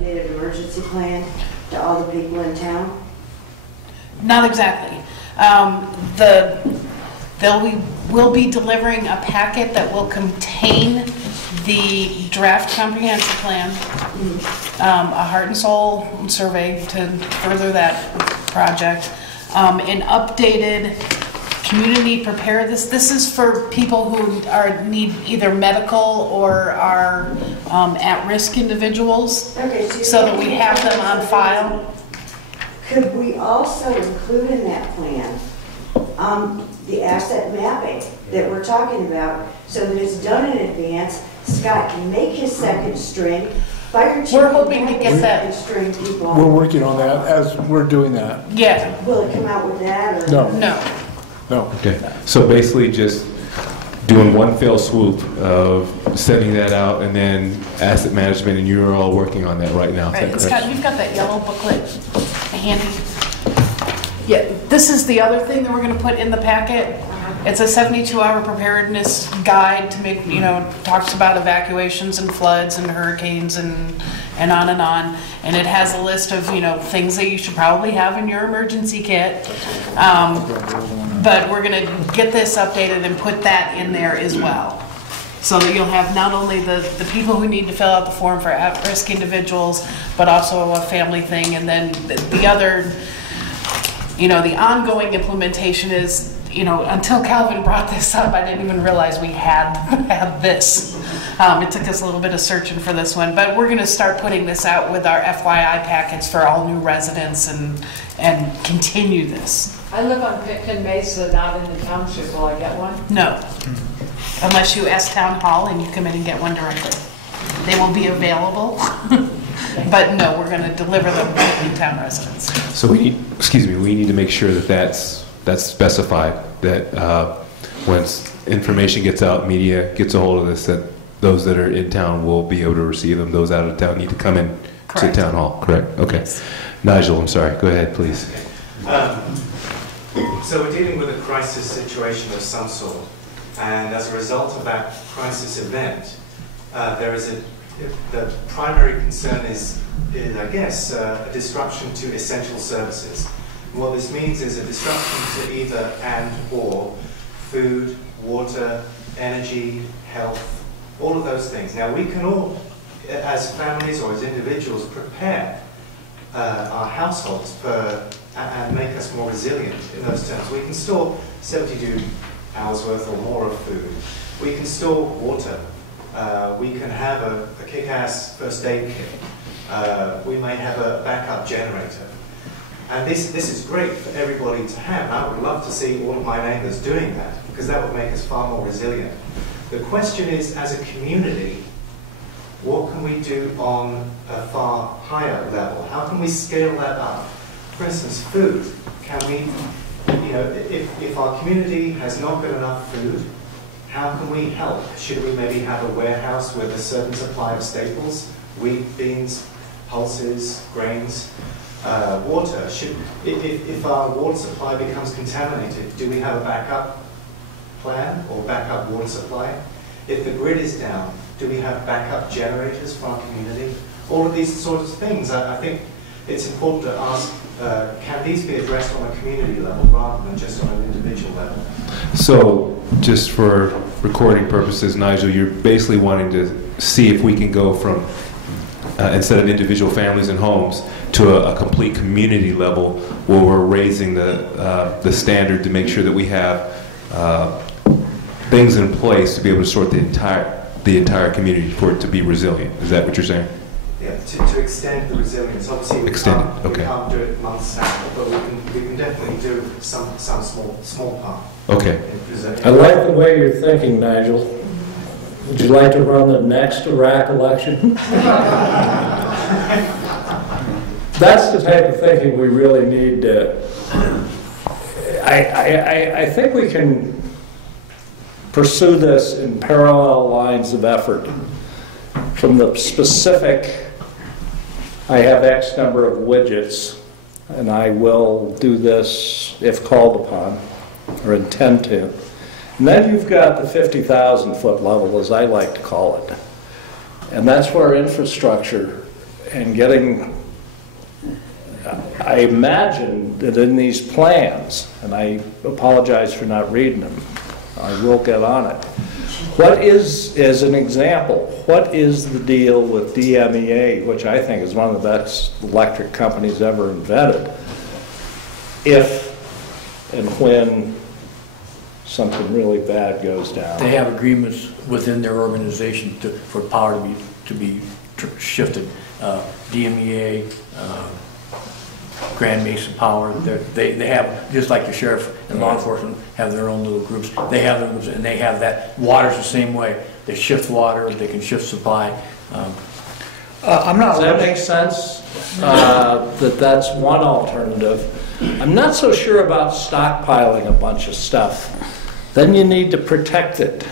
An emergency plan to all the people in town? Not exactly. We'll be delivering a packet that will contain the draft comprehensive plan, a heart and soul survey to further that project, an updated community preparedness. This is for people who need either medical or are at-risk individuals, okay, so that we have them on file. Could we also include in that plan the asset mapping that we're talking about, so that it's done in advance? Scott can make his second string. Fire chief, we're hoping to get that. String people. We're working on that as we're doing that. Yeah. Will it come out with that? Or? No. No. No. Okay. So basically, just doing one fell swoop of sending that out, and then asset management, and you're all working on that right now. Right. Scott, you've got that yellow booklet handy. Yeah, this is the other thing that we're going to put in the packet. It's a 72-hour preparedness guide to make, talks about evacuations and floods and hurricanes and on and on. And it has a list of, things that you should probably have in your emergency kit. But we're going to get this updated and put that in there as well, so that you'll have not only the people who need to fill out the form for at-risk individuals, but also a family thing. And then the other, the ongoing implementation is, until Calvin brought this up, I didn't even realize we had this. It took us a little bit of searching for this one, but we're going to start putting this out with our FYI packets for all new residents and continue this. I live on Picton Mesa, not in the township. Will I get one? No, unless you ask Town Hall and you come in and get one directly. They will be available, but no, we're going to deliver them to town residents. So we need to make sure that that's specified, that once information gets out, media gets a hold of this, that those that are in town will be able to receive them. Those out of town need to come in to town hall, correct? Okay. Yes. Nigel, I'm sorry. Go ahead, please. So we're dealing with a crisis situation of some sort, and as a result of that crisis event, the primary concern is I guess, a disruption to essential services. And what this means is a disruption to either and or food, water, energy, health, all of those things. Now we can all, as families or as individuals, prepare our households and make us more resilient in those terms. We can store 72 hours worth or more of food. We can store water. We can have a kick-ass first aid kit. We may have a backup generator. And this is great for everybody to have. And I would love to see all of my neighbors doing that, because that would make us far more resilient. The question is, as a community, what can we do on a far higher level? How can we scale that up? For instance, food. Can we, if our community has not got enough food, how can we help? Should we maybe have a warehouse with a certain supply of staples, wheat, beans, pulses, grains, water? If our water supply becomes contaminated, do we have a backup plan or backup water supply? If the grid is down, do we have backup generators for our community? All of these sorts of things. I think it's important to ask, can these be addressed on a community level rather than just on an individual level? So, just for recording purposes, Nigel, you're basically wanting to see if we can go from, instead of individual families and homes, to a complete community level where we're raising the standard to make sure that we have things in place to be able to sort the entire community for it to be resilient. Is that what you're saying? Yeah, to extend the resilience. Obviously, we can't do it months out, but we can definitely do some small part. Okay. I like the way you're thinking, Nigel. Would you like to run the next Iraq election? That's the type of thinking we really need. I think we can pursue this in parallel lines of effort. From the specific, I have X number of widgets, and I will do this if called upon, or intend to. And then you've got the 50,000 foot level, as I like to call it. And that's where infrastructure and getting, I imagine that in these plans, and I apologize for not reading them, I will get on it. What is, as an example, what is the deal with DMEA, which I think is one of the best electric companies ever invented, if and when something really bad goes down? They have agreements within their organization for power to be shifted. DMEA, Grand Mesa Power, they have, just like the sheriff and law enforcement have their own little groups, they have their groups, and they have that. Water's the same way. They shift water, they can shift supply. Does that make sense? That's one alternative. I'm not so sure about stockpiling a bunch of stuff. Then you need to protect it.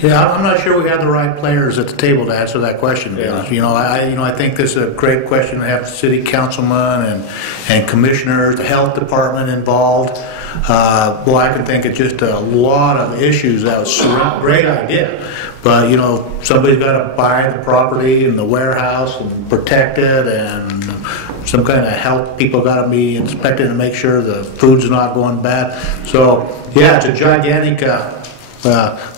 Yeah, I'm not sure we have the right players at the table to answer that question. Yeah. I think this is a great question to have city councilmen and commissioners, the health department involved. Boy, I can think of just a lot of issues that was great idea. But somebody's got to buy the property and the warehouse and protect it, and some kind of health people got to be inspected to make sure the food's not going bad. So yeah, it's a gigantic.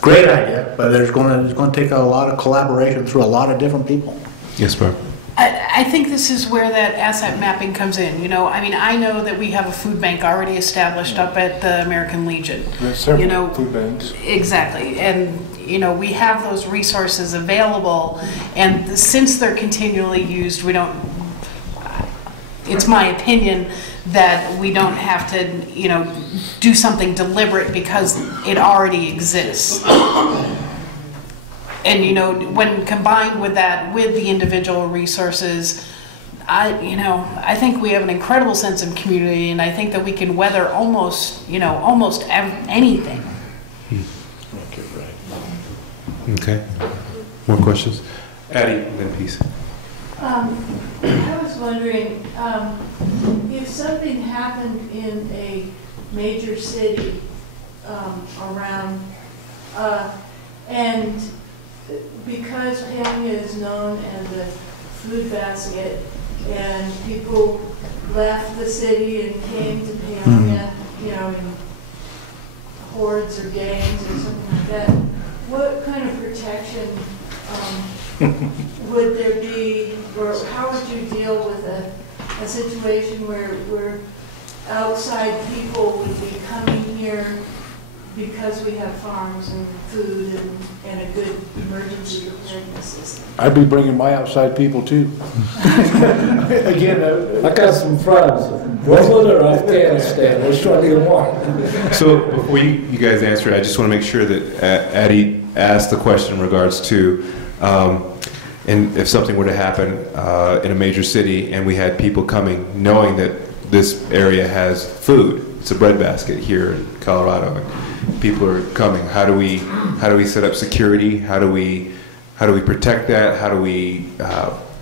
Great idea, but it's going to take a lot of collaboration through a lot of different people. Yes, Barb. I think this is where that asset mapping comes in. I know that we have a food bank already established up at the American Legion. There's several food banks. Exactly, and we have those resources available, and since they're continually used, we don't. It's my opinion that we don't have to, do something deliberate because it already exists. And, when combined with that, with the individual resources, I think we have an incredible sense of community, and I think that we can weather almost anything. Okay. More questions? Addie, then peace. I was wondering, if something happened in a major city around, and because P.E.A.T is known as the food basket, and people left the city and came to P.E.A.T, in hordes or gangs or something like that, what kind of protection would there be, or how would you deal with a situation where outside people would be coming here because we have farms and food and a good emergency preparedness system? I'd be bringing my outside people too. Again, I got some friends, Brooklyn or Afghanistan, which one do you want? So before you guys answer, I just want to make sure that Addie asked the question in regards to and if something were to happen in a major city and we had people coming knowing that this area has food, it's a breadbasket here in Colorado, and people are coming, how do we set up security? How do we protect that? How do we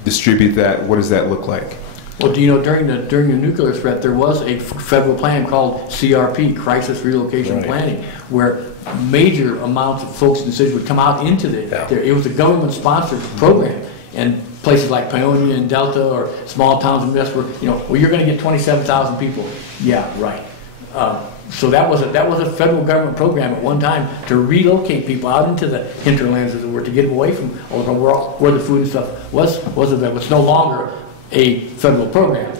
distribute that? What does that look like? Well, during the nuclear threat, there was a federal plan called CRP, Crisis Relocation Planning, where major amounts of folks in the city would come out into it was a government-sponsored program, and places like Paonia and Delta or small towns in the West were, you're going to get 27,000 people. Yeah, right. So that was a federal government program at one time to relocate people out into the hinterlands, as it were, to get away from where the food and stuff was available. It's no longer a federal program,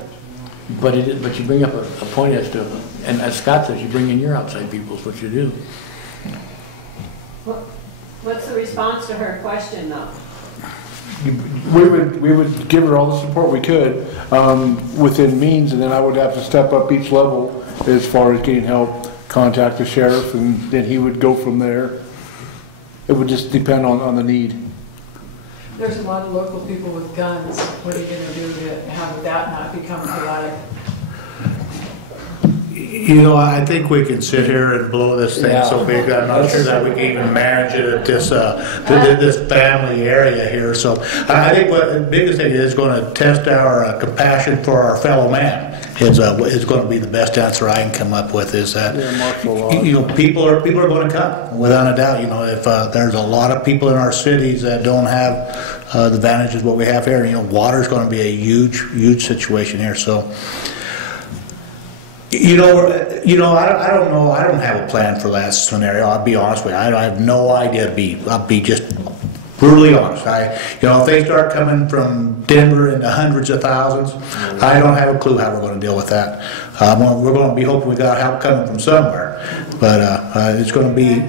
but you bring up a point as to, and as Scott says, you bring in your outside people is what you do. What's the response to her question, though? we would give her all the support we could within means, and then I would have to step up each level as far as getting help, contact the sheriff, and then he would go from there. It would just depend on the need. There's a lot of local people with guns. What are you going to do to have that not become chaotic? I think we can sit here and blow this thing so big. I'm not sure that we can even manage it at this family area here. So I think what the biggest thing is going to test our compassion for our fellow man. Is going to be the best answer I can come up with. Is that people are going to come without a doubt. If there's a lot of people in our cities that don't have the advantages of what we have here. You know, water's going to be a huge situation here. So, I don't know. I don't have a plan for that scenario. I'll be honest with you. I have no idea. I'll be just brutally honest. If they start coming from Denver into hundreds of thousands, I don't have a clue how we're going to deal with that. We're going to be hoping we got help coming from somewhere, but it's going to be.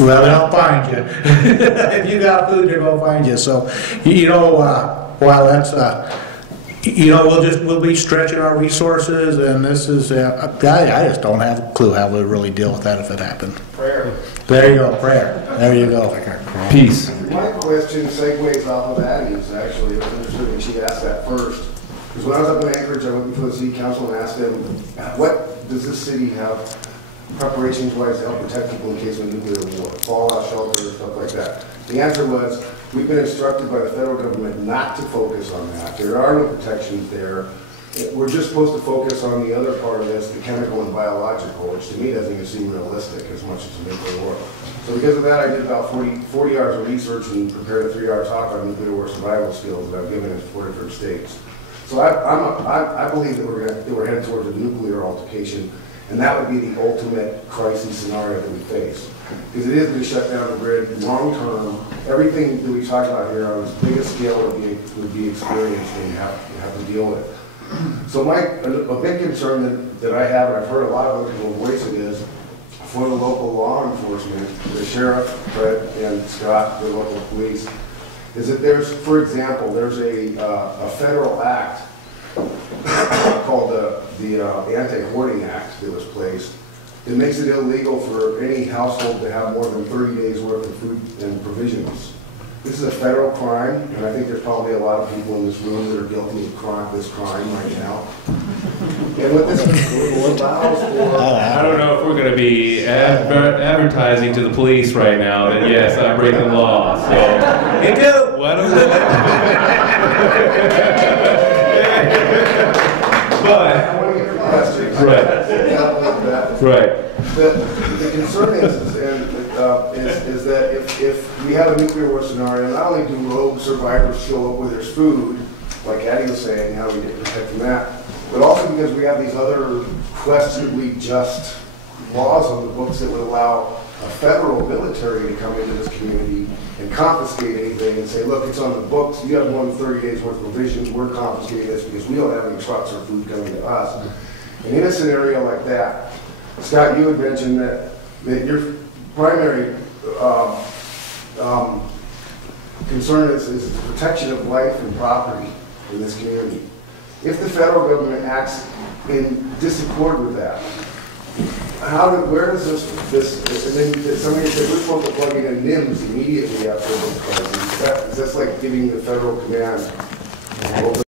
Well, they'll find you. If you got food, they're going to find you. So, while that's, we'll be stretching our resources, and this is, I just don't have a clue how we'll really deal with that if it happened. Prayer. There you go, prayer. There you go. Peace. My question segues off of Addie's, actually. It was interesting when she asked that first. Because when I was up in Anchorage, I went before the city council and asked them, what does this city have preparations-wise to help protect people in case of a nuclear war, fallout shelter, stuff like that? The answer was, we've been instructed by the federal government not to focus on that. There are no protections there. We're just supposed to focus on the other part of this, the chemical and biological, which to me doesn't even seem realistic as much as a nuclear war. So because of that, I did about 40 hours of research and prepared a 3-hour talk on nuclear war survival skills that I've given in 4 different states. So I believe that we're headed towards a nuclear altercation, and that would be the ultimate crisis scenario that we face. Because it is going to shut down the grid long term. Everything that we talk about here on this biggest scale would be experienced and you have to deal with. So a big concern that I have, and I've heard a lot of other people voice it, is for the local law enforcement, the sheriff, Fred, and Scott, the local police, is that there's, for example, there's a federal act called the Anti-Hoarding Act that was placed. It makes it illegal for any household to have more than 30 days worth of food and provisions. This is a federal crime, and I think there's probably a lot of people in this room that are guilty of this crime right now. And what this allows for... I don't know if we're going to be advertising to the police right now that yes, I break the law. So You do. why don't we? But I want to get your questions. right. The concern is that if we have a nuclear war scenario, not only do rogue survivors show up where there's food, like Addie was saying, how we get protected from that, but also because we have these other questionably just laws on the books that would allow a federal military to come into this community and confiscate anything and say, look, it's on the books, you have more than 30 days worth of provisions, we're confiscating this because we don't have any trucks or food coming to us. And in a scenario like that, Scott, you had mentioned that your primary concern is the protection of life and property in this community. If the federal government acts in disaccord with that, where does this and then somebody said we're supposed to plug in NIMS immediately after this crisis. Is that like giving the federal command over